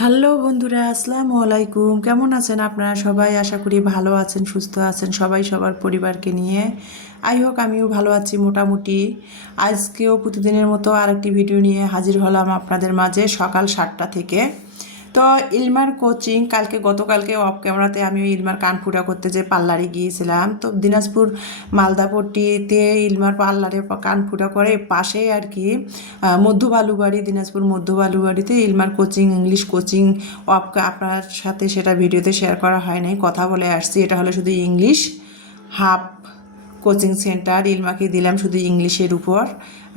Hello বন্ধুরা, আসসালামু আলাইকুম। কেমন আছেন আপনারা সবাই? আশা করি ভালো আছেন, সুস্থ আছেন সবাই সবার পরিবারকে নিয়ে। হোক আমিও ভালো আছি মোটামুটি। আজকেও প্রতিদিনের মতো আরেকটি ভিডিও নিয়ে হাজির হলাম আপনাদের মাঝে সকাল 7টা থেকে। তো ইলমার কোচিং গতকালকে অফ ক্যামেরাতে আমি ইলমার কানফুটা করতে যে পার্লারে গিয়েছিলাম। তো দিনাজপুর মালদাপট্টিতে ইলমার পার্লারে কানফুটা করে পাশেই আর কি মধ্য বালুবাড়ি, দিনাজপুর মধ্য বালুবাড়িতে ইলমার কোচিং, ইংলিশ কোচিং অফ। আপনার সাথে সেটা ভিডিওতে শেয়ার করা হয় নাই, কথা বলে আসছি। এটা হলো শুধু ইংলিশ হাফ কোচিং সেন্টার। ইলমাকে দিলাম শুধু ইংলিশের উপর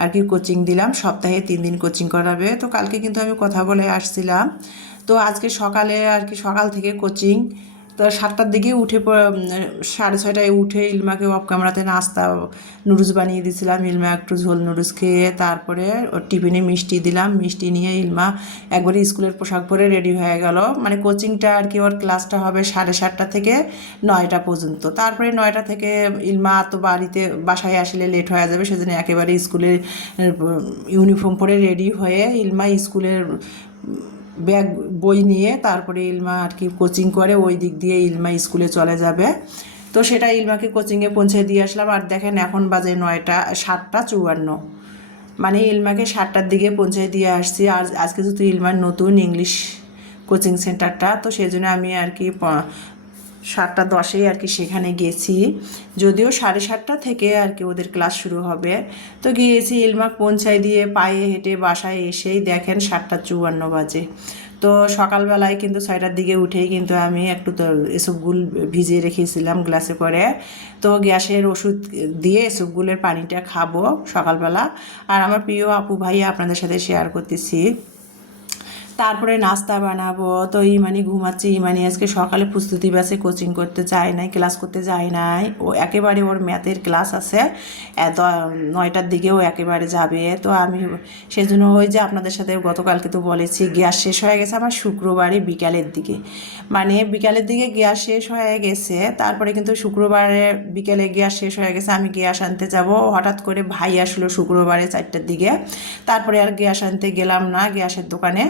আর কি কোচিং দিলাম, সপ্তাহে 3 দিন কোচিং করাবে। তো কালকে কিন্তু আমি কথা বলে আসছিলাম। তো আজকে সকালে আর কি সকাল থেকে কোচিং। তো 7টার দিকে উঠে 6:30টায় উঠে ইলমাকে অফ ক্যামেরাতে নাস্তা নুডলস বানিয়ে দিয়েছিলাম। ইলমা একটু ঝোল নুডলস খেয়ে তারপরে ওর টিফিনে মিষ্টি দিলাম। মিষ্টি নিয়ে ইলমা একবারে স্কুলের পোশাক পরে রেডি হয়ে গেল। মানে কোচিংটা আর কি ওর ক্লাসটা হবে 7:30টা থেকে 9টা পর্যন্ত। তারপরে 9টা থেকে ইলমা তো বাসায় আসলে লেট হয়ে যাবে, সেজন্য একেবারে স্কুলের ইউনিফর্ম পরে রেডি হয়ে ইলমা স্কুলের ব্যাগ বই নিয়ে তারপরে ইলমা আর কি কোচিং করে, ওই দিক দিয়ে ইলমা স্কুলে চলে যাবে। তো সেটা ইলমাকে কোচিংয়ে পৌঁছে দিয়ে আসলাম। আর দেখেন এখন বাজে 7:54। মানে ইলমাকে 7টার দিকে পৌঁছে দিয়ে আসছি। আর আজকে যেহেতু ইলমার নতুন ইংলিশ কোচিং সেন্টারটা, তো সেই জন্য আমি আর কি 7:10 আর কি সেখানে গেছি। যদিও 7:30টা থেকে আর কি ওদের ক্লাস শুরু হবে। তো গিয়েছি, ইলমা পৌঁছায় দিয়ে পায়ে হেঁটে বাসায় এসেই দেখেন 7:54 বাজে। তো সকালবেলায় কিন্তু 6টার দিকে উঠেই কিন্তু আমি একটু তো এসবগুল ভিজিয়ে রেখেছিলাম গ্লাসে করে। তো গ্যাসের ওষুধ দিয়ে এসবগুলের পানিটা খাবো সকালবেলা। আর আমার প্রিয় আপু ভাইয়া আপনাদের সাথে শেয়ার করতেছি। তারপরে নাস্তা বানাবো। তো ইমানি ঘুমাচ্ছে। ইমানি আজকে সকালে প্রস্তুতি ব্যাচে কোচিং করতে যায় নাই, ক্লাস করতে যায় নাই। ও একেবারে ওর ম্যাথের ক্লাস আছে 9টার দিকেও একেবারে যাবে। তো আমি সেজন্য ওই যে আপনাদের সাথে গতকালকে তো বলেছি গ্যাস শেষ হয়ে গেছে আমার শুক্রবারে বিকালের দিকে। মানে বিকালের দিকে গ্যাস শেষ হয়ে গেছে, তারপরে কিন্তু শুক্রবারে বিকেলে গ্যাস শেষ হয়ে গেছে। আমি গ্যাস আনতে যাব, হঠাৎ করে ভাই আসলো শুক্রবারে 4টার দিকে। তারপরে আর গ্যাস আনতে গেলাম না গ্যাসের দোকানে।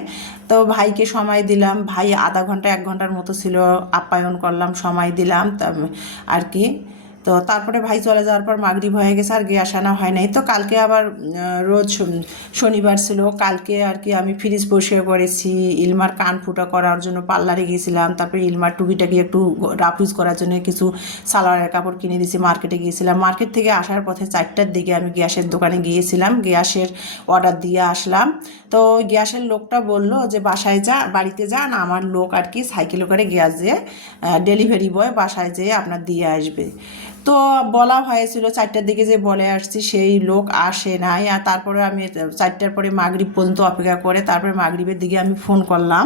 তো ভাইকে সময় দিলাম। ভাই আধা ঘন্টা 1 ঘন্টার মতো ছিল, আপ্যায়ন করলাম, সময় দিলাম আর কি। তো তারপরে ভাই চলে যাওয়ার পর মাগরিব হয়ে গেছে, আর গ্যাস আনা হয় নাই। তো কালকে আবার রোজ শনিবার ছিল, কালকে আর কি আমি ফ্রিজ পরিষ্কার করেছি। ইলমার কান ফুটা করার জন্য পার্লারে গিয়েছিলাম। তারপরে ইলমার টুকিটাকি একটু রাফ ইউজ করার জন্য কিছু সালোয়ারের কাপড় কিনে দিয়েছি। মার্কেটে গিয়েছিলাম। মার্কেট থেকে আসার পথে 4টার দিকে আমি গ্যাসের দোকানে গিয়েছিলাম, গ্যাসের অর্ডার দিয়ে আসলাম। তো ওই গ্যাসের লোকটা বলল যে বাড়িতে যান, আমার লোক আর কি সাইকেলে করে গ্যাস দিয়ে ডেলিভারি বয় বাসায় যেয়ে আপনার দিয়ে আসবে। তো বলা হয়েছিল 4টার দিকে যে বলে আসছি, সেই লোক আসে নাই। আর তারপরে আমি 4টার পরে মাগরিব পর্যন্ত অপেক্ষা করে তারপরে মাগরিবের দিকে আমি ফোন করলাম।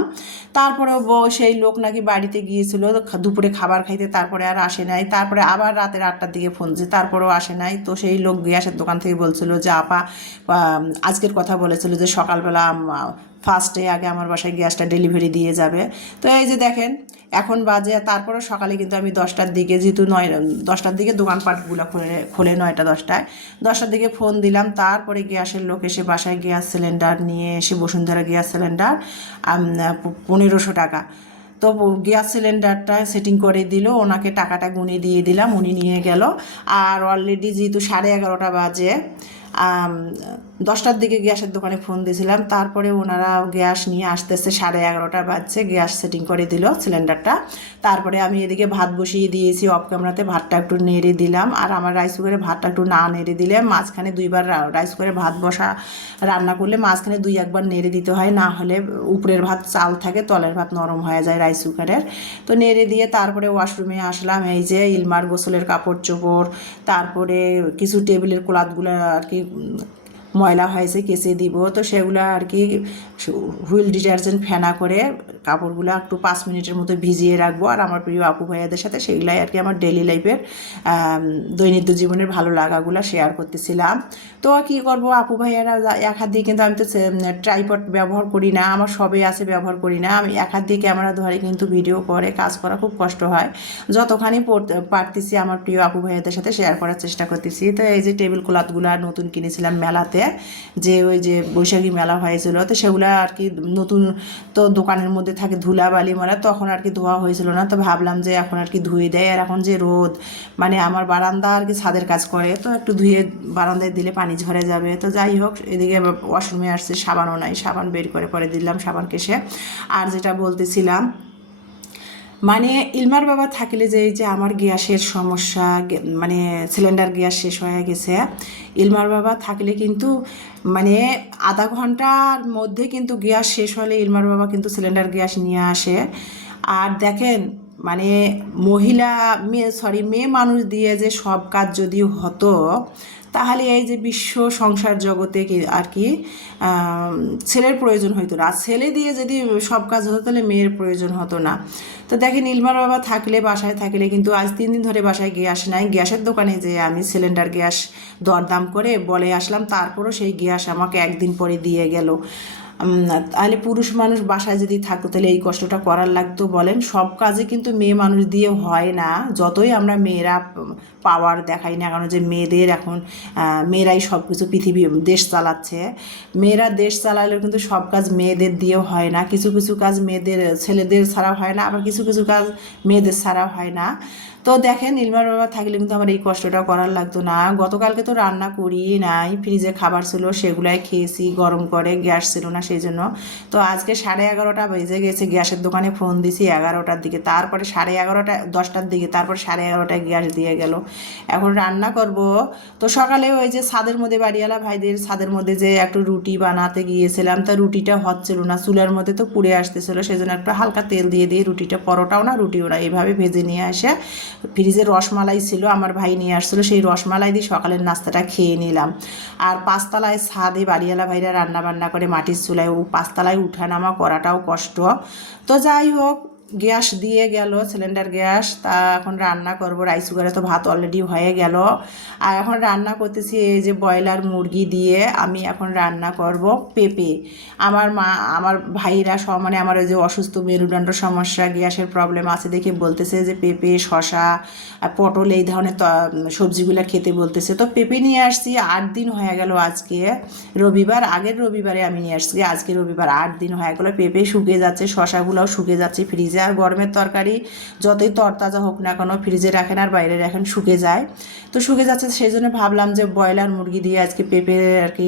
তারপরে সেই লোক নাকি বাড়িতে গিয়েছিল দুপুরে খাবার খাইতে, তারপরে আর আসে নাই। তারপরে আবার রাতের 8টার দিকে ফোন দিয়েছে, তারপরেও আসে নাই। তো সেই লোক গ্যাসের দোকান থেকে বলছিল যে আপা আজকের কথা বলেছিল যে সকালবেলা ফার্স্টে আগে আমার বাসায় গ্যাসটা ডেলিভারি দিয়ে যাবে। তো এই যে দেখেন এখন বাজে। তারপরে সকালে কিন্তু আমি 10টার দিকে, যেহেতু 10টার দিকে দোকানপাটগুলো খোলে 9টা 10টায়, 10টার দিকে ফোন দিলাম। তারপরে গ্যাসের লোক এসে বাসায় গ্যাস সিলিন্ডার নিয়ে এসে, বসুন্ধরা গ্যাস সিলিন্ডার 1500 টাকা। তো গ্যাস সিলিন্ডারটা সেটিং করে দিল, ওনাকে টাকাটা গুনে দিয়ে দিলাম, উনি নিয়ে গেল। আর অলরেডি যেহেতু 11:30টা বাজে, 10টার দিকে গ্যাসের দোকানে ফোন দিয়েছিলাম। তারপরে ওনারা গ্যাস নিয়ে আসতেছে, 11:30টা বাজছে, গ্যাস সেটিং করে দিল সিলিন্ডারটা। তারপরে আমি এদিকে ভাত বসিয়ে দিয়েছি অফ ক্যামেরাতে, ভাতটা একটু নেড়ে দিলাম। আর আমার রাইস কুকারে ভাতটা একটু না নেড়ে দিলে, মাঝখানে 2বার রাইস কুকারে ভাত রান্না করলে মাঝখানে 2-1বার নেড়ে দিতে হয়, না হলে উপরের ভাত চাল থাকে, তলের ভাত নরম হয়ে যায় রাইস কুকারের। তো নেড়ে দিয়ে তারপরে ওয়াশরুমে আসলাম। এই যে ইলমার গোসলের কাপড় চোপড়, তারপরে কিছু টেবিলের ক্লথগুলো আর কি ময়লা হয়েছে কেচে দিব। তো সেগুলো আর কি হুইল ডিটারজেন্ট ফেনা করে কাপড়গুলো একটু 5 মিনিটের মতো ভিজিয়ে রাখবো। আর আমার প্রিয় আপু ভাইয়াদের সাথে সেগুলাই আর কি আমার ডেইলি লাইফের দৈনন্দিন জীবনের ভালো লাগাগুলো শেয়ার করতেছিলাম। তো কী করবো, আপু ভাইয়ারা এক হাত দিয়ে, কিন্তু আমি তো ট্রাইপড ব্যবহার করি না, আমার সবে আছে ব্যবহার করি না। আমি এক হাত দিয়ে ক্যামেরা ধরে কিন্তু ভিডিও করে কাজ করা খুব কষ্ট হয়। যতখানি পারতেছি আমার প্রিয় আপু ভাইয়াদের সাথে শেয়ার করার চেষ্টা করতেছি। তো এই যে টেবিল ক্লথগুলো নতুন কিনেছিলাম মেলাতে, যে ওই যে বৈশাখী মেলা হয়েছিল, তো সেগুলো আর কি নতুন তো দোকানের মধ্যে থাকে ধুলাবালি মানে, তখন আর কি ধোয়া হয়েছিল না। তো ভাবলাম যে এখন আর কি ধুয়ে দেয়। আর এখন যে রোদ, মানে আমার বারান্দা আর কি ছাদের কাজ করে, তো একটু ধুয়ে বারান্দায় দিলে পানি ঝরে যাবে। তো যাই হোক, এদিকে ওয়াশরুমে আসছে, সাবানও নাই, সাবান বের করে পরে দিলাম সাবান কেসে। আর যেটা বলতেছিলাম, মানে ইলমার বাবা থাকলে যে এই যে আমার গ্যাসের সমস্যা, মানে সিলিন্ডার গ্যাস শেষ হয়ে গেছে, ইলমার বাবা থাকলে কিন্তু মানে আধা ঘন্টার মধ্যে কিন্তু গ্যাস শেষ হলে ইলমার বাবা কিন্তু সিলিন্ডার গ্যাস নিয়ে আসে। আর দেখেন, মানে মহিলা মেয়ে মানুষ দিয়ে যে সব কাজ যদি হতো, তাহলে এই যে বিশ্ব সংসার জগতে কি আর কি ছেলের প্রয়োজন হতো না। আর ছেলে দিয়ে যদি সব কাজ হতো তাহলে মেয়ের প্রয়োজন হতো না। তো দেখেন, ইলমার বাবা থাকলে, বাসায় থাকলে কিন্তু আজ 3 দিন ধরে বাসায় গ্যাস নাই। গ্যাসের দোকানে যে আমি সিলিন্ডার গ্যাস দরদাম করে বলে আসলাম, তারপরও সেই গ্যাস আমাকে একদিন পরে দিয়ে গেল। তাহলে পুরুষ মানুষ বাসায় যদি থাকতো তাহলে এই কষ্টটা করার লাগতো বলেন? সব কাজে কিন্তু মেয়ে মানুষ দিয়ে হয় না। যতই আমরা মেয়েরা পাওয়ার দেখাই না কেন, যে মেয়েদের এখন মেয়েরাই সব কিছু পৃথিবী দেশ চালাচ্ছে, মেয়েরা দেশ চালালেও কিন্তু সব কাজ মেয়েদের দিয়েও হয় না। কিছু কিছু কাজ মেয়েদের ছেলেদের ছাড়া হয় না, আবার কিছু কিছু কাজ মেয়েদের ছাড়া হয় না। তো দেখেন, ইলমার বাবা থাকলে কিন্তু আমার এই কষ্টটা করার লাগতো না। গতকালকে তো রান্না করি নাই, ফ্রিজে খাবার ছিল সেগুলাই খেয়েছি গরম করে, গ্যাস ছিল না সেই জন্য। তো আজকে 11:30 বেজে গেছে, গ্যাসের দোকানে ফোন দিছি 11টার দিকে, তারপরে 11:30 10টার দিকে, তারপর 11:30টায় গ্যাস দিয়ে গেল। এখন রান্না করব। তো সকালে ওই যে ছাদের মধ্যে বাড়িওয়ালা ভাইদের ছাদের মধ্যে যে একটু রুটি বানাতে গিয়েছিলাম, তা রুটিটা হচ্ছিল না, চুলার মধ্যে তো পুড়ে আসতেছিল, সেই জন্য একটু হালকা তেল দিয়ে দিয়ে রুটিটা, পরোটাও না রুটিও না, এইভাবে ভেজে নিয়ে আসে ফ্রিজে রসমালাই ছিল, আমার ভাই নিয়ে আসছিলো, সেই রসমালাই দিয়ে সকালের নাস্তাটা খেয়ে নিলাম। আর পাঁচতলায় ছাদে বাড়িওয়ালা ভাইরা রান্না বান্না করে মাটির চুলায়, ও পাঁচতলায় উঠানামা করাটাও কষ্ট। তো যাই হোক, গ্যাস দিয়ে গেল, সিলিন্ডার গ্যাস। তা এখন রান্না করব, রাইস কুকারে তো ভাত অলরেডি হয়ে গেল। আর এখন রান্না করতেছি এই যে ব্রয়লার মুরগি দিয়ে আমি এখন রান্না করব পেঁপে। আমার ভাইরা সব, মানে আমার ওই যে অসুস্থ মেরুদণ্ড সমস্যা, গ্যাসের প্রবলেম আছে দেখে বলতেছে যে পেঁপে, শশা, পটল এই ধরনের সবজিগুলো খেতে বলতেছে। তো পেঁপে নিয়ে আসছি, 8 দিন হয়ে গেল। আজকে রবিবার, আগের রবিবারে আমি নিয়ে আসছি, আজকে রবিবার, 8 দিন হয়ে গেলো। পেঁপে শুকিয়ে যাচ্ছে, শশাগুলোও শুকিয়ে যাচ্ছে ফ্রিজে। আর গরমের তরকারি যতই তরতাজা হোক না কেন, ফ্রিজে রাখেন আর বাইরে রাখেন শুকিয়ে যায়। তো শুকিয়ে যাচ্ছে, সেই জন্য ভাবলাম যে ব্রয়লার মুরগি দিয়ে আজকে পেঁপে আর কি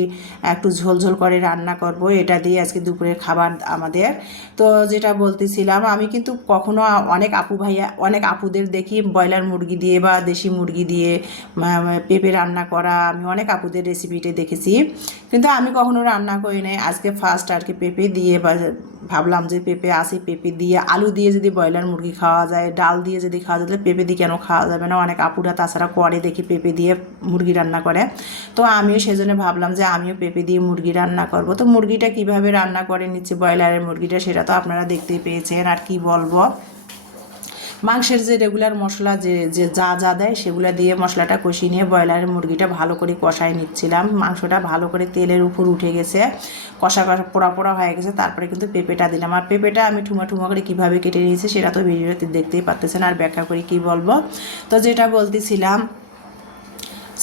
একটু ঝোলঝোল করে রান্না করব, এটা দিয়ে আজকে দুপুরে খাবার আমাদের। তো যেটা বলতেছিলাম, আমি কিন্তু কখনো অনেক আপুদের দেখি ব্রয়লার মুরগি দিয়ে বা দেশি মুরগি দিয়ে পেঁপে রান্না করা, আমি অনেক আপুদের রেসিপিতে দেখেছি, কিন্তু আমি কখনো রান্না করি নাই। আজকে ফার্স্ট আর কি পেঁপে দিয়ে, বা ভাবলাম যে পেঁপে আসি, পেঁপে দিয়ে আলু দিয়ে যদি ব্রয়লার মুরগি খাওয়া যায়, ডাল দিয়ে যদি খাওয়া যায়, তাহলে পেঁপে দিয়ে কেন খাওয়া যাবে না? অনেক আপুরা তাছাড়া করে দেখি পেঁপে দিয়ে মুরগি রান্না করে। তো আমিও সেজন্য ভাবলাম যে আমিও পেঁপে দিয়ে মুরগি রান্না করব। তো মুরগিটা কিভাবে রান্না করে নিচ্ছে, ব্রয়লারের মুরগিটা, সেটা তো আপনারা দেখতেই পেয়েছেন। আর কি বলবো, মাংসের যে রেগুলার মশলা যে যে যা যা দেয় সেগুলো দিয়ে মশলাটা কষিয়ে নিয়ে ব্রয়লারের মুরগিটা ভালো করে কষায় নিচ্ছিলাম। মাংসটা ভালো করে তেলের উপর উঠে গেছে, কষা কষা পোড়া পোড়া হয়ে গেছে, তারপরে কিন্তু পেঁপেটা দিলাম। আর পেঁপেটা আমি ঠুমা ঠুমা করে কীভাবে কেটে নিয়েছি সেটা তো ভিডিওতে দেখতেই পাচ্ছেন, আর ব্যাখ্যা করে কি বলবো। তো যেটা বলতেছিলাম,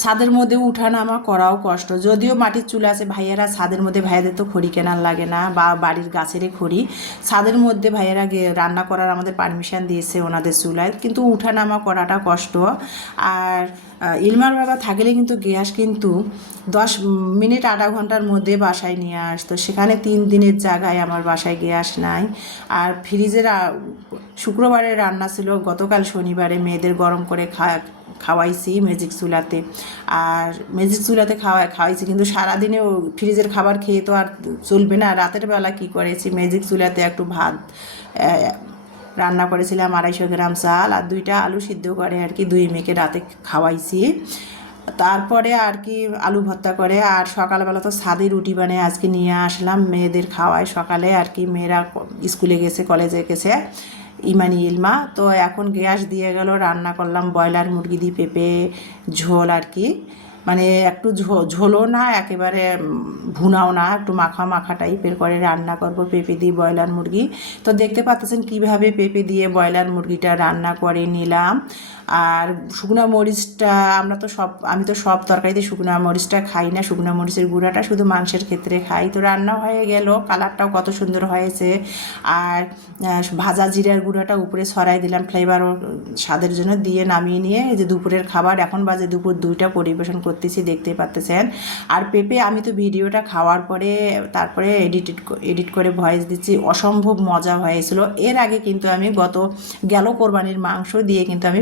ছাদের মধ্যে উঠানামা করাও কষ্ট, যদিও মাটির চুলা আছে। ভাইয়েরা ছাদের মধ্যে, ভাইয়াদের তো খড়ি কেনার লাগে না, বা বাড়ির গাছেরই খড়ি, ছাদের মধ্যে ভাইয়েরা রান্না করার আমাদের পারমিশন দিয়েছে ওনাদের চুলায়, কিন্তু উঠানামা করাটা কষ্ট। আর ইলমার বাবা থাকলে কিন্তু গ্যাস কিন্তু 10 মিনিট আধা ঘন্টার মধ্যে বাসায় নিয়ে আসতো, সেখানে 3 দিনের জায়গায় আমার বাসায় গ্যাস নাই। আর ফ্রিজের শুক্রবারের রান্না ছিল, গতকাল শনিবারে মেয়েদের গরম করে খাওয়াইছি ম্যাজিক চুলাতে। আর ম্যাজিক চুলাতে খাওয়াইছি, কিন্তু সারাদিনেও ফ্রিজের খাবার খেয়ে তো আর চলবে না। রাতের বেলা কি করেছি, ম্যাজিক চুলাতে একটু ভাত রান্না করেছিলাম, 250 গ্রাম চাল আর 2টা আলু সিদ্ধ করে আর কি 2 মেয়েকে রাতে খাওয়াইছি। তারপরে আর কি আলু ভর্তা করে, আর সকালবেলা তো সাদে রুটি বানিয়ে আজকে নিয়ে আসলাম, মেয়েদের খাওয়াই সকালে আর কি। মেয়েরা স্কুলে গেছে, কলেজে গেছে, ইমানি ইলমা। তো এখন গ্যাস দিয়ে গেল, রান্না করলাম ব্রয়লার মুরগি দিয়ে পেঁপে ঝোল আর কি। মানে একটু ঝোলও না, একেবারে ভুনাও না, একটু মাখা মাখা টাইপের করে রান্না করব পেঁপে দিয়ে ব্রয়লার মুরগি। তো দেখতে পাচ্ছেন কীভাবে পেঁপে দিয়ে ব্রয়লার মুরগিটা রান্না করে নিলাম। আর শুকনো মরিচটা আমি তো সব তরকারিতে শুকনো মরিচটা খাই না, শুকনো মরিচের গুঁড়াটা শুধু মাংসের ক্ষেত্রে খাই। তো রান্না হয়ে গেল, কালারটাও কত সুন্দর হয়েছে। আর ভাজা জিরার গুঁড়াটা উপরে ছড়াই দিলাম ফ্লেভার স্বাদের জন্য, দিয়ে নামিয়ে নিয়ে এই যে দুপুরের খাবার এখন বাজে দুপুর 2টা পরিবেশন করতেছি, দেখতে পাচ্তেছেন। আর পেঁপে আমি তো ভিডিওটা খাওয়ার পরে তারপরে এডিট করে ভয়েস দিচ্ছি, অসম্ভব মজা হয়েছিল। এর আগে কিন্তু আমি গেল কোরবানির মাংস দিয়ে কিন্তু আমি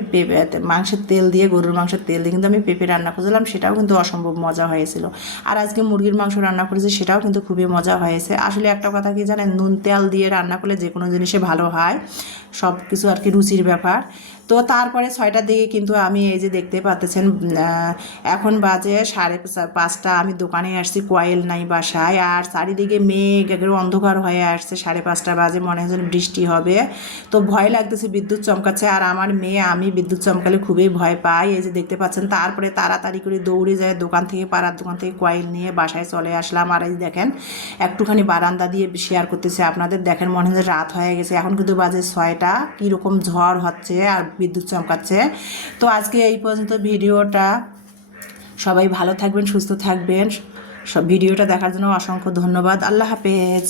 মাংসের তেল দিয়ে, গরুর মাংসের তেল দিয়ে কিন্তু আমি পেঁপে রান্না করেছিলাম, সেটাও কিন্তু অসম্ভব মজা হয়েছিল। আর আজকে মুরগির মাংস রান্না করেছি, সেটাও কিন্তু খুবই মজা হয়েছে। আসলে একটা কথা কি জানেন, নুন তেল দিয়ে রান্না করলে যে কোনো জিনিসে ভালো হয়, সব কিছু আর কি রুচির ব্যাপার। তো তারপরে 6টার দিকে কিন্তু আমি এই যে দেখতে পাচ্ছেন এখন বাজে 5:30। আমি দোকানে আসছি, কয়েল নাই বাসায়, আর চারিদিকে মেঘ একেবারে অন্ধকার হয়ে আসছে। 5:30 বাজে, মনে হয় যেন বৃষ্টি হবে। তো ভয় লাগতেছে, বিদ্যুৎ চমকাচ্ছে। আর আমার মেয়ে, আমি বিদ্যুৎ চমকালে খুবই ভয় পাই। এই যে দেখতে পাচ্ছেন, তারপরে তাড়াতাড়ি করে দৌড়ে যায় পাড়ার দোকান থেকে কয়েল নিয়ে বাসায় চলে আসলাম। আর এই দেখেন একটুখানি বারান্দা দিয়ে শেয়ার করতেছে আপনাদের, দেখেন মনে হয় রাত হয়ে গেছে। এখন কিন্তু বাজে 6টা, কীরকম ঝড় হচ্ছে আর বিদ্যুৎ চমকাচ্ছে। তো আজকে এই পর্যন্ত ভিডিওটা। সবাই ভালো থাকবেন, সুস্থ থাকবেন। সব ভিডিওটা দেখার জন্য অসংখ্য ধন্যবাদ। আল্লাহ হাফেজ।